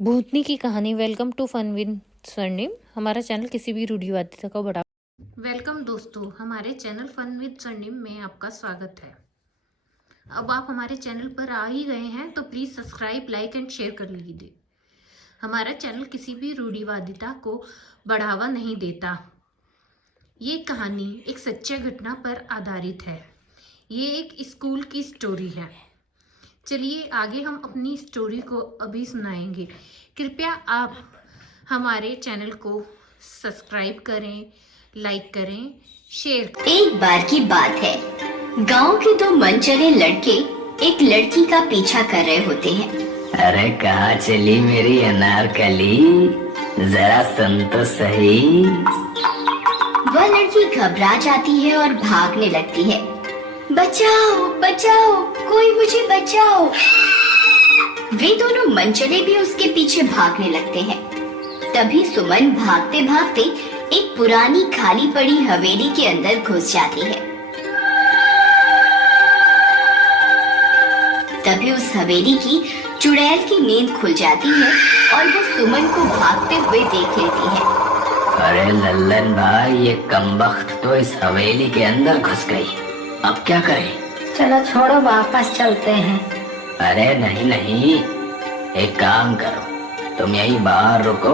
भूतनी की कहानी। Welcome to fun with स्वर्णिम। हमारा चैनल किसी भी रूढ़िवादिता को बढ़ा। वेलकम दोस्तों, हमारे चैनल फन विद स्वर्णिम में आपका स्वागत है। अब आप हमारे चैनल पर आ ही गए हैं तो please subscribe, like and share कर लीजिए। हमारा चैनल किसी भी रूढ़िवादिता को बढ़ावा नहीं देता। ये कहानी एक सच्चे घटना पर आधारित है। ये एक स्कूल की स्टोरी है। चलिए आगे हम अपनी स्टोरी को अभी सुनाएंगे। कृपया आप हमारे चैनल को सब्सक्राइब करें, लाइक करें, शेयर करें। एक बार की बात है, गांव के दो मनचले लड़के एक लड़की का पीछा कर रहे होते हैं। अरे कहाँ चली मेरी अनारकली, जरा सुन तो सही। वह लड़की घबरा जाती है और भागने लगती है। बचाओ बचाओ, कोई मुझे बचाओ। वे दोनों मनचले भी उसके पीछे भागने लगते हैं। तभी सुमन भागते भागते एक पुरानी खाली पड़ी हवेली के अंदर घुस जाती है। तभी उस हवेली की चुड़ैल की नींद खुल जाती है और वो सुमन को भागते हुए देख लेती है। अरे लल्लन भाई, ये कमबख्त तो इस हवेली के अंदर घुस गई। अब क्या करें? चलो छोड़ो, वापस चलते हैं। अरे नहीं नहीं, एक काम करो, तुम यहीं बाहर रुको,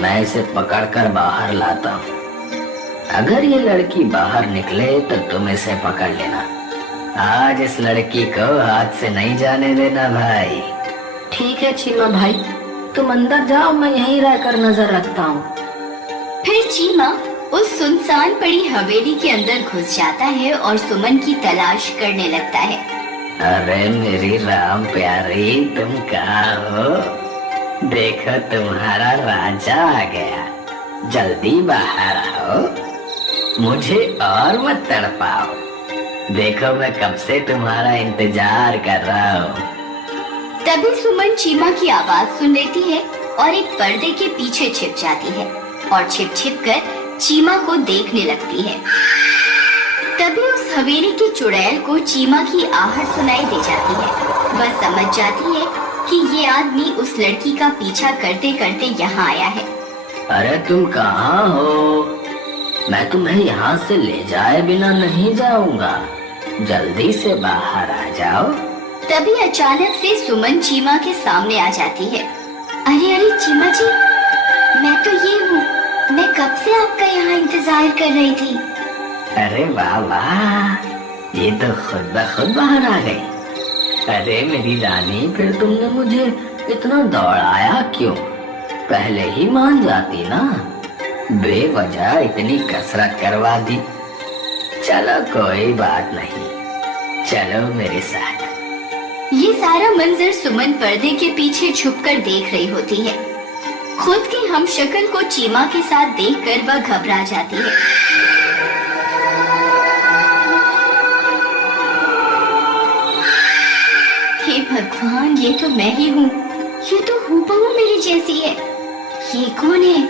मैं इसे पकड़कर बाहर लाता हूँ। अगर ये लड़की बाहर निकले तो तुम इसे पकड़ लेना। आज इस लड़की को हाथ से नहीं जाने देना भाई। ठीक है चीमा भाई, तुम अंदर जाओ, मैं यहीं रहकर नजर रखता हूँ। फिर चीमा उस सुनसान पड़ी हवेली के अंदर घुस जाता है और सुमन की तलाश करने लगता है। अरे मेरी राम प्यारी, तुम कहाँ हो? देखो तुम्हारा राजा आ गया, जल्दी बाहर आओ, मुझे और मत तड़पाओ। देखो मैं कब से तुम्हारा इंतजार कर रहा हूँ। तभी सुमन चीमा की आवाज सुन लेती है और एक पर्दे के पीछे छिप जाती है और छिप छिप कर चीमा को देखने लगती है। तभी उस हवेली की चुड़ैल को चीमा की आहट सुनाई दे जाती है। वह समझ जाती है कि ये आदमी उस लड़की का पीछा करते करते यहाँ आया है। अरे तुम कहाँ हो? मैं तुम्हें यहाँ से ले जाए बिना नहीं जाऊंगा, जल्दी से बाहर आ जाओ। तभी अचानक से सुमन चीमा के सामने आ जाती है। अरे अरे चीमा जी, मैं तो ये हूँ, मैं कब से आपका यहाँ इंतजार कर रही थी। अरे वाह वाह, ये तो खुद ब खुद बाहर आ गई। अरे मेरी रानी, फिर तुमने मुझे इतना दौड़ाया क्यों? पहले ही मान जाती ना, बेवजह इतनी कसरत करवा दी। चलो कोई बात नहीं, चलो मेरे साथ। ये सारा मंजर सुमन पर्दे के पीछे छुपकर देख रही होती है। खुद की हम शक्ल को चीमा के साथ देखकर वह घबरा जाती है। हे भगवान, ये तो मैं ही हूँ, ये तो हूबहू मेरी जैसी है। ये कौन है?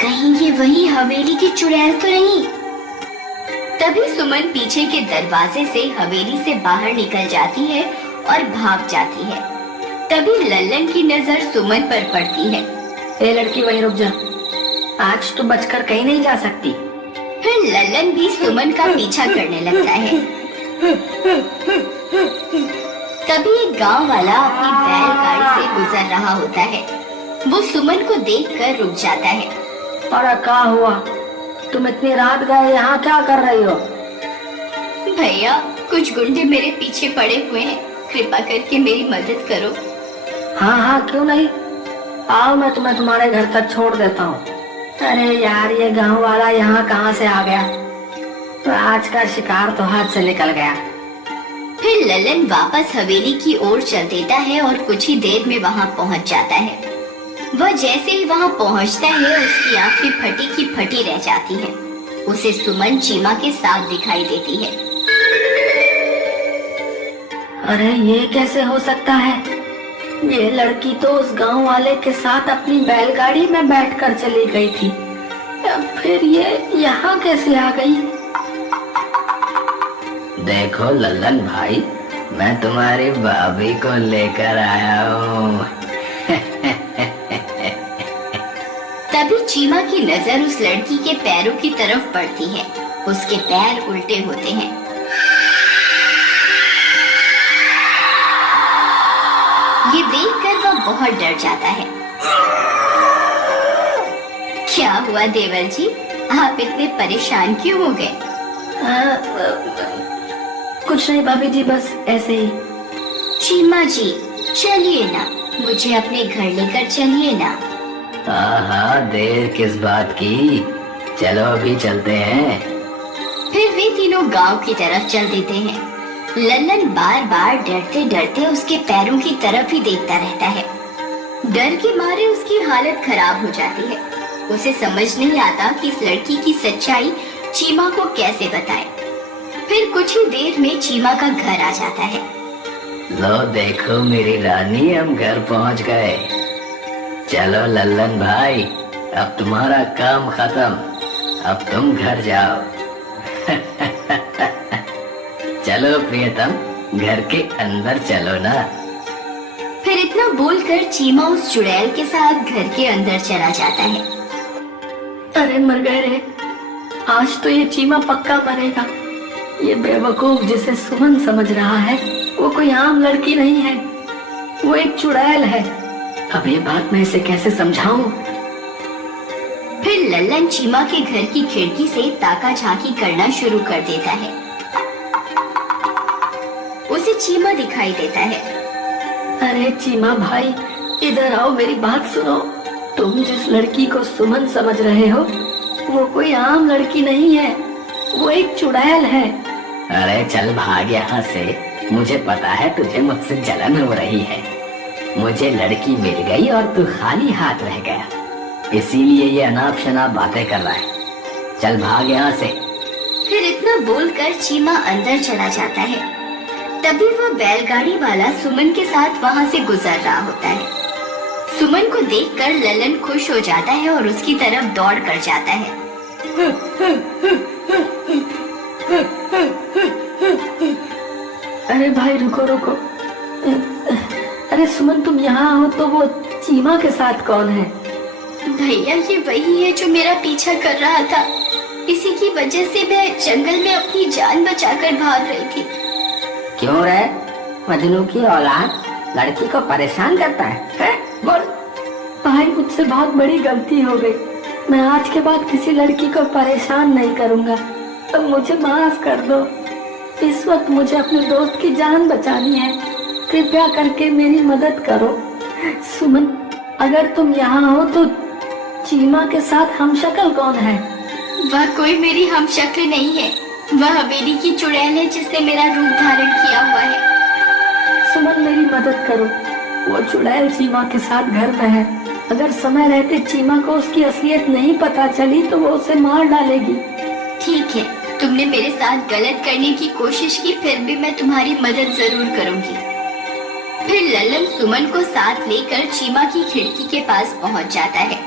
कहीं ये वही हवेली की चुड़ैल तो नहीं? तभी सुमन पीछे के दरवाजे से हवेली से बाहर निकल जाती है और भाग जाती है। तभी लल्लन की नजर सुमन पर पड़ती है। ए लड़की, वहीं रुक जा, आज तो बचकर कहीं नहीं जा सकती। फिर लल्लन भी सुमन का पीछा करने लगता है। तभी एक गांव वाला अपनी बैलगाड़ी से गुजर रहा होता है। वो सुमन को देखकर रुक जाता है। और क्या हुआ? तुम इतनी रात गए यहाँ क्या कर रही हो? भैया, कुछ गुंडे मेरे पीछे पड़े हुए हैं, कृपा करके मेरी मदद करो। हाँ हाँ, क्यों नहीं, आओ मैं तुम्हें तुम्हारे घर तक छोड़ देता हूँ। अरे यार, ये गांव वाला यहाँ कहाँ से आ गया? तो आज का शिकार तो हाथ से निकल गया। फिर लल्लन वापस हवेली की ओर चल देता है और कुछ ही देर में वहाँ पहुँच जाता है। वह जैसे ही वहाँ पहुँचता है, उसकी आंखें फटी की फटी रह जाती है। उसे सुमन चीमा के साथ दिखाई देती है। अरे ये कैसे हो सकता है? ये लड़की तो उस गांव वाले के साथ अपनी बैलगाड़ी में बैठकर चली गई थी, फिर ये यहाँ कैसे आ गई? देखो लल्लन भाई, मैं तुम्हारी भाभी को लेकर आया हूँ। चीमा की नजर उस लड़की के पैरों की तरफ पड़ती है। उसके पैर उल्टे होते हैं। ये देखकर वह बहुत डर जाता है। क्या हुआ देवर जी, आप इतने परेशान क्यों हो गए? कुछ नहीं भाभी जी, बस ऐसे ही। चीमा जी चलिए ना, मुझे अपने घर लेकर चलिए ना। हाँ, देर किस बात की, चलो अभी चलते हैं। फिर वे तीनों गांव की तरफ चल देते हैं। लल्लन बार बार डरते डरते उसके पैरों की तरफ ही देखता रहता है। डर के मारे उसकी हालत खराब हो जाती है। उसे समझ नहीं आता कि इस लड़की की सच्चाई चीमा को कैसे बताए। फिर कुछ ही देर में चीमा का घर आ जाता है। लो देखो मेरी रानी, हम घर पहुंच गए। चलो लल्लन भाई, अब तुम्हारा काम खत्म, अब तुम घर जाओ। चलो प्रियतम, घर के अंदर चलो ना। फिर इतना बोलकर चीमा उस चुड़ैल के साथ घर के अंदर चला जाता है। अरे मर गए रे, आज तो ये चीमा पक्का मरेगा। ये बेवकूफ जिसे सुमन समझ रहा है वो कोई आम लड़की नहीं है, वो एक चुड़ैल है। अब ये बात मैं इसे कैसे समझाऊं? फिर लल्लन चीमा के घर की खिड़की से ताका झांकी करना शुरू कर देता है। उसे चीमा दिखाई देता है। अरे चीमा भाई, इधर आओ, मेरी बात सुनो। तुम जिस लड़की को सुमन समझ रहे हो वो कोई आम लड़की नहीं है, वो एक चुड़ैल है। अरे चल भाग यहाँ से, मुझे पता है तुझे मुझसे जलन हो रही है। मुझे लड़की मिल गई और तू खाली हाथ रह गया, इसीलिए ये अनाप शनाप बातें कर रहा है। चल भाग यहाँ से। फिर इतना बोलकर चीमा अंदर चला जाता है। तभी वह बैलगाड़ी वाला सुमन के साथ वहां से गुजर रहा होता है। सुमन को देखकर लल्लन खुश हो जाता है और उसकी तरफ दौड़ कर जाता है। अरे भाई रुको रुको, अरे सुमन तुम यहाँ हो तो वो चीमा के साथ कौन है? भैया ये वही है जो मेरा पीछा कर रहा था। इसी की वजह से मैं जंगल में अपनी जान बचाकर भाग रही थी। क्यों रे, मजनू की औलाद लड़की को परेशान करता है? बोल। भाई मुझसे बहुत बड़ी गलती हो गई, मैं आज के बाद किसी लड़की को परेशान नहीं करूँगा, तो मुझे माफ कर दो। इस वक्त मुझे अपने दोस्त की जान बचानी है, कृपया करके मेरी मदद करो। सुमन, अगर तुम यहाँ हो तो चीमा के साथ हमशक्ल कौन है? वह कोई मेरी हमशक्ल नहीं है, वह हवेली की चुड़ैल है जिसने मेरा रूप धारण किया हुआ है। सुमन मेरी मदद करो, वो चुड़ैल चीमा के साथ घर में है। अगर समय रहते चीमा को उसकी असलियत नहीं पता चली तो वो उसे मार डालेगी। ठीक है, तुमने मेरे साथ गलत करने की कोशिश की, फिर भी मैं तुम्हारी मदद जरूर करूंगी। फिर लल्लन सुमन को साथ लेकर चीमा की खिड़की के पास पहुंच जाता है।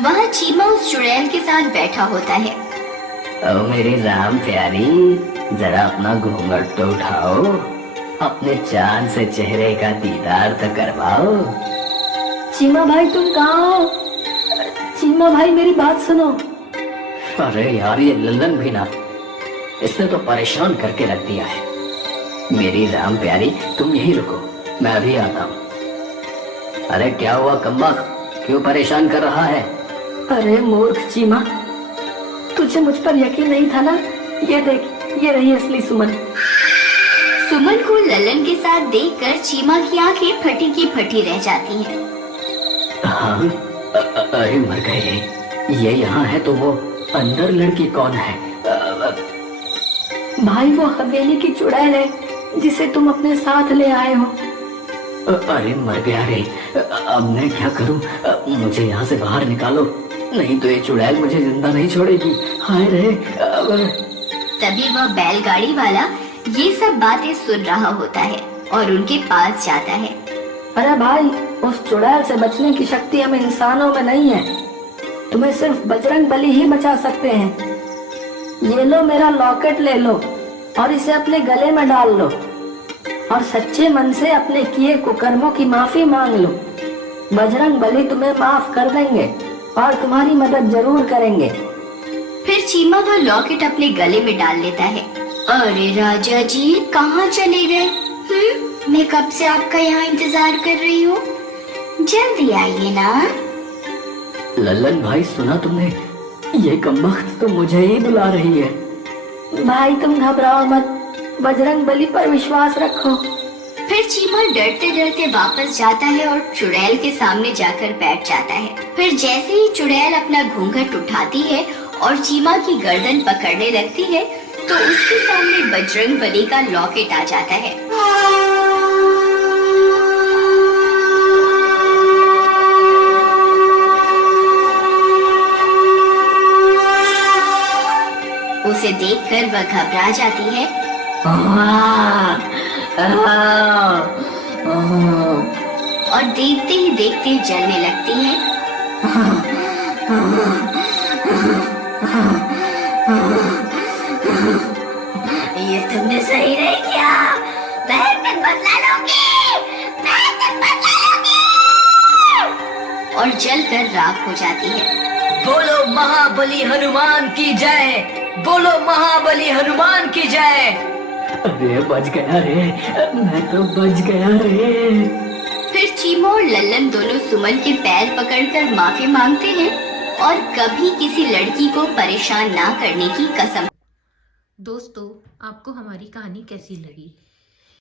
वहाँ चीमा उस चुड़ैल के साथ बैठा होता है। ओ मेरी राम प्यारी, जरा अपना घूंघट तो उठाओ, अपने चांद से चेहरे का दीदार तो करवाओ। चीमा भाई तुम कहाँ हो? चीमा भाई मेरी बात सुनो। अरे यार, ये लल्लन भी ना, इसने तो परेशान करके रख दिया है। मेरी राम प्यारी तुम यहीं रुको, मैं अभी आता हूँ। अरे क्या हुआ कम्बख्त, क्यों परेशान कर रहा है? अरे मूर्ख चीमा, तुझे मुझ पर यकीन नहीं था ना? ये देख, ये रही असली सुमन। सुमन को लल्लन के साथ देखकर चीमा की आंखें फटी की फटी रह जाती हैं। हाँ, अरे मर गए, ये यहाँ है तो वो अंदर लड़की कौन है? भाई वो हवेली की चुड़ैल है जिसे तुम अपने साथ ले आए हो। अरे मर गया रे, अब मैं क्या करूं? मुझे यहाँ से बाहर निकालो, नहीं तो ये चुड़ैल मुझे जिंदा नहीं छोड़ेगी। हाय रे। तभी वह बैलगाड़ी वाला ये सब बातें सुन रहा होता है और उनके पास जाता है। अरे भाई, उस चुड़ैल से बचने की शक्ति हम इंसानों में नहीं है, तुम्हें सिर्फ बजरंग बली ही बचा सकते हैं। ये लो मेरा लॉकेट ले लो और इसे अपने गले में डाल लो और सच्चे मन से अपने किए कुकर्मों की माफी मांग लो। बजरंग बली तुम्हें माफ कर देंगे। और तुम्हारी मदद जरूर करेंगे। फिर चीमा वह लॉकेट अपने गले में डाल लेता है। अरे राजा जी, कहाँ चले गए? मैं कब से आपका यहाँ इंतजार कर रही हूँ, जल्दी आइए ना। लल्लन भाई, सुना तुमने? ये कमबख्त तो मुझे ही बुला रही है। भाई तुम घबराओ मत, बजरंग बली पर विश्वास रखो। फिर चीमा डरते डरते वापस जाता है और चुड़ैल के सामने जाकर बैठ जाता है। फिर जैसे ही चुड़ैल अपना घूंघट उठाती है और चीमा की गर्दन पकड़ने लगती है तो उसके सामने बजरंग बली का लॉकेट आ जाता है। उसे देखकर वह घबरा जाती है और देखते ही देखते जलने लगती है। ये तुमने सही नहीं किया। मैं एक दिन बदला लूंगी, मैं एक दिन बदला लूंगी। और जलकर राख हो जाती है। बोलो महाबली हनुमान की जय, बोलो महाबली हनुमान की जय। अरे बच गया रे, मैं तो बच गया रे। फिर चीमा और लल्लन दोनों सुमन के पैर पकड़कर माफी मांगते हैं और कभी किसी लड़की को परेशान ना करने की कसम। दोस्तों, आपको हमारी कहानी कैसी लगी?